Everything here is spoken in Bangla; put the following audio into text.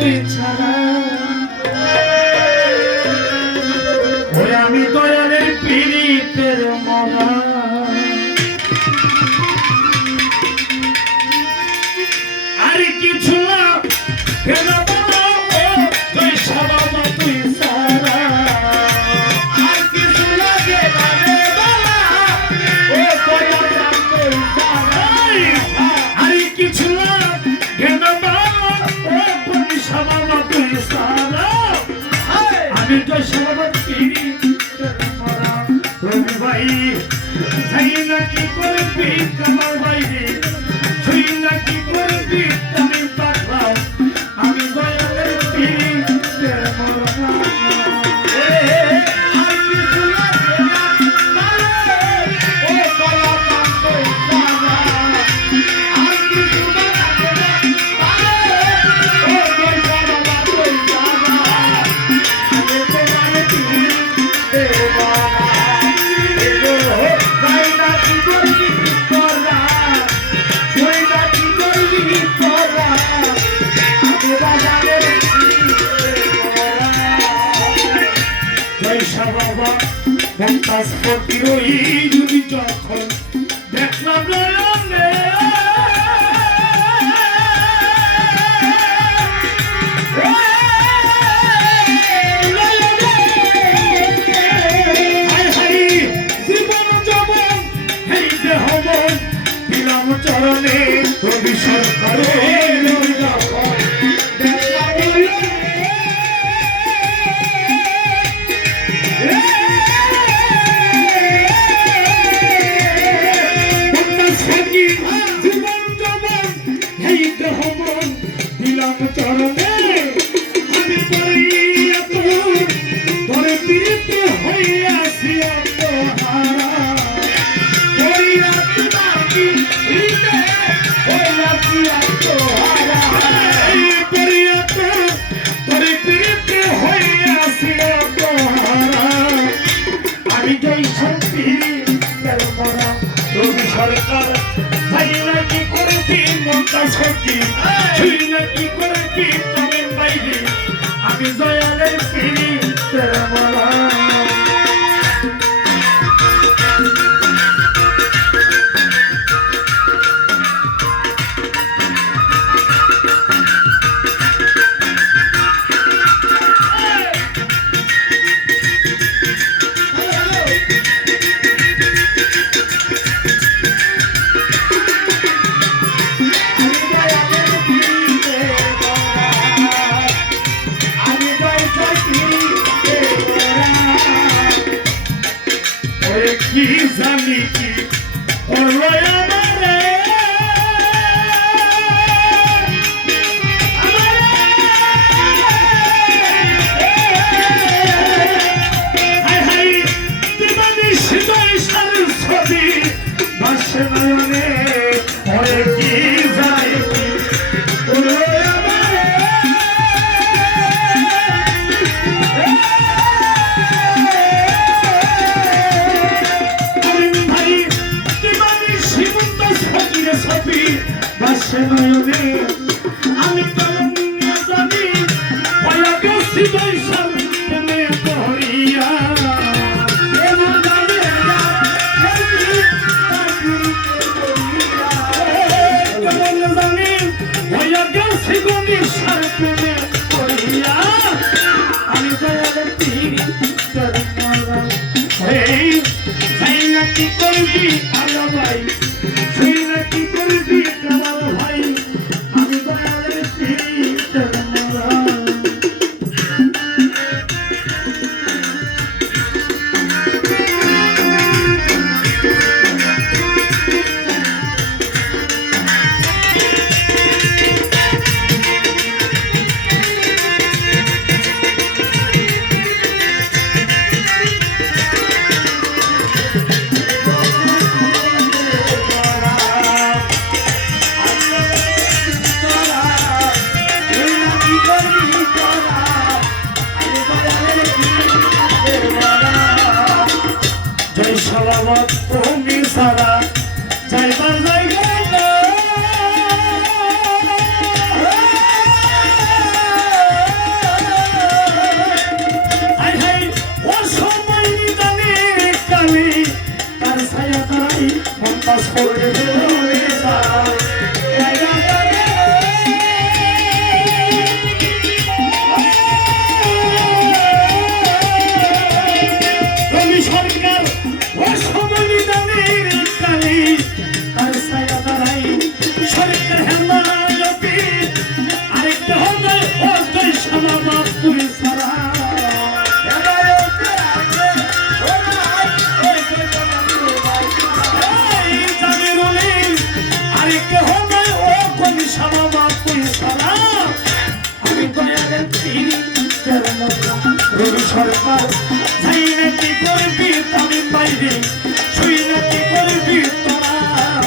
তুই ছাড়া ওরে আমি দয়ালের পীড়িতের মরা আর কিছু না কেন বলো তুই ছাড়া তুই ছাড়া আর কিছু লাগে লাগে বলা ও দয়াল তুই ছাড়া আর কিছু না কেন বলো ও তুই ছাড়া তুই ছাড়া আমি তো ছাড়া পীড়িতের মরা রবি ভাই যাই না কি করবি কামাল ভাই তুই না কি করবি আমি পাঠাও আমি দয়ালের পীড়িতের মরা আর কিছু লাগে না ও দয়াল তুই ছাড়া আর কিছু লাগে না ও দয়াল তুই ছাড়া আমি দয়ালের পীড়িতের মরা যাই না কি করবি তোরা তুই না কি করবি তোরা আমি বাজারের জয়সা বাবা মমতাজ ফকির ওই যদি যখন দেখলাম নয়নে চরণে রবি সরকার জীবন যবন এই দেহ মন দিলাম চরণে আমি পড়িয়া তোরে পীড়িতে হইয়াছি অন্তহারা পড়িয়া তোমাকে আমি যাই শান্তি রবি সরকার ভাই নাকি করেছি মমতা সখী তুই নাকি করেছি তবে বাইরে আমি দয়ালের পীড়িতের মরা কি জানি কি করলো আমারে হাই হাই দিবানি শীতল সার ছবি ভাসে নয়নে ওরে কি জানি কি করলো নয়নে আমি কালমিয়া জানি ভয়া গেছি বৈশাল প্রেমে পড়িয়া জানি ভয়া গেছি বৈশাল প্রেমে পড়িয়া আমি দয়ালের পীড়িতের মরা এই যাই না কি করবি আলো ভাই তুই না কি করবি কামাল ভাই আমি দয়ালের পীড়িতের মরা সালামত তুমি সারা যাইবার জায়গা সরকার যাই না কি করবি তামিম বাইরে